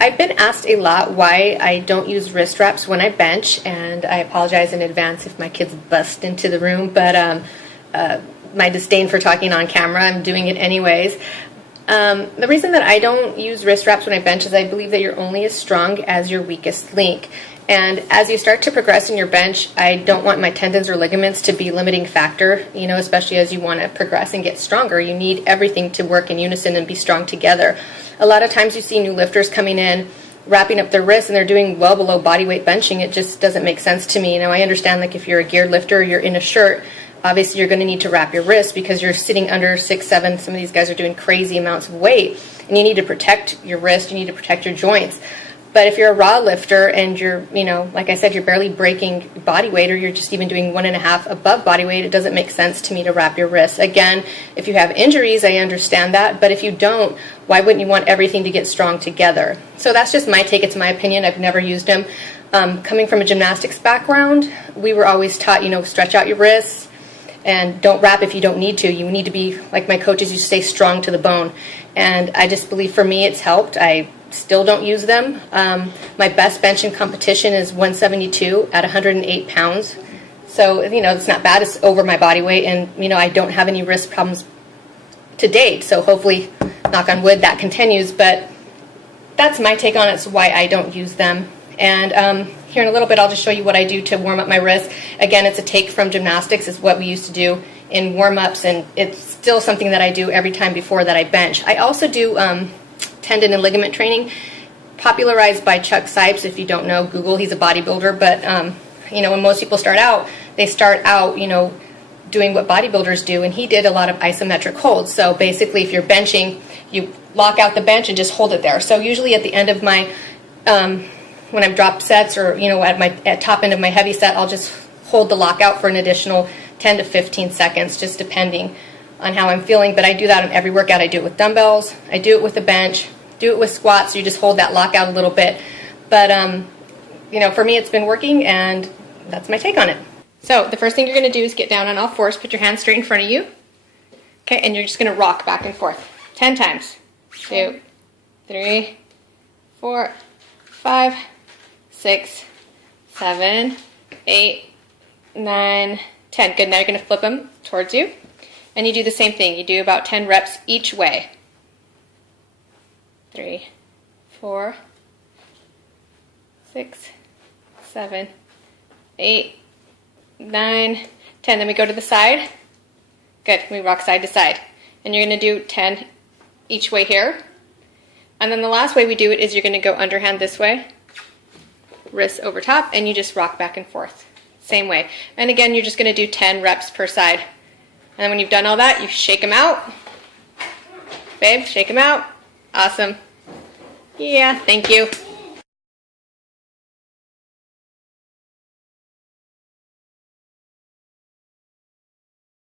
I've been asked a lot why I don't use wrist wraps when I bench, and I apologize in advance if my kids bust into the room, but my disdain for talking on camera, I'm doing it anyways. The reason that I don't use wrist wraps when I bench is I believe that you're only as strong as your weakest link. And as you start to progress in your bench, I don't want my tendons or ligaments to be a limiting factor, you know, especially as you want to progress and get stronger. You need everything to work in unison and be strong together. A lot of times you see new lifters coming in, wrapping up their wrists, and they're doing well below body weight benching. It just doesn't make sense to me. You know, I understand, like, if you're a geared lifter, you're in a shirt, obviously you're going to need to wrap your wrists because you're sitting under 6, 7, some of these guys are doing crazy amounts of weight, and you need to protect your wrist, you need to protect your joints. But if you're a raw lifter and you're, you know, like I said, you're barely breaking body weight, or you're just even doing 1.5 above body weight, it doesn't make sense to me to wrap your wrists. Again, if you have injuries, I understand that, but if you don't, why wouldn't you want everything to get strong together? So that's just my take, it's my opinion, I've never used them. Coming from a gymnastics background, we were always taught, you know, stretch out your wrists and don't wrap if you don't need to. You need to be, like my coaches used to say, strong to the bone. And I just believe for me it's helped. I still don't use them. My best bench in competition is 172 at 108 pounds. So, you know, it's not bad. It's over my body weight, and, you know, I don't have any wrist problems to date. So hopefully, knock on wood, that continues. But that's my take on it, so why I don't use them. And here in a little bit, I'll just show you what I do to warm up my wrist. Again, it's a take from gymnastics. It's what we used to do in warm-ups, and it's still something that I do every time before that I bench. I also do tendon and ligament training, popularized by Chuck Sipes. If you don't know, Google, he's a bodybuilder, but you know, when most people start out, they start out, you know, doing what bodybuilders do, and he did a lot of isometric holds. So basically, if you're benching, you lock out the bench and just hold it there. So usually at the end of my when I've dropped sets, or, you know, at top end of my heavy set, I'll just hold the lockout for an additional 10 to 15 seconds, just depending on how I'm feeling. But I do that on every workout. I do it with dumbbells, I do it with the bench, do it with squats. So you just hold that lockout a little bit. But you know, for me it's been working, and that's my take on it. So the first thing you're going to do is get down on all fours, put your hands straight in front of you. Okay, and you're just going to rock back and forth 10 times. 2, 3, 4, 5, 6, 7, 8, 9, 10. Good. Now you're going to flip them towards you, and you do the same thing. You do about 10 reps each way. 3, 4, 6, 7, 8, 9, 10. Then we go to the side. Good. We rock side to side. And you're going to do 10 each way here. And then the last way we do it is you're going to go underhand this way, wrists over top, and you just rock back and forth. Same way. And again, you're just going to do 10 reps per side. And then when you've done all that, you shake them out. Babe, shake them out. Awesome. Yeah, thank you.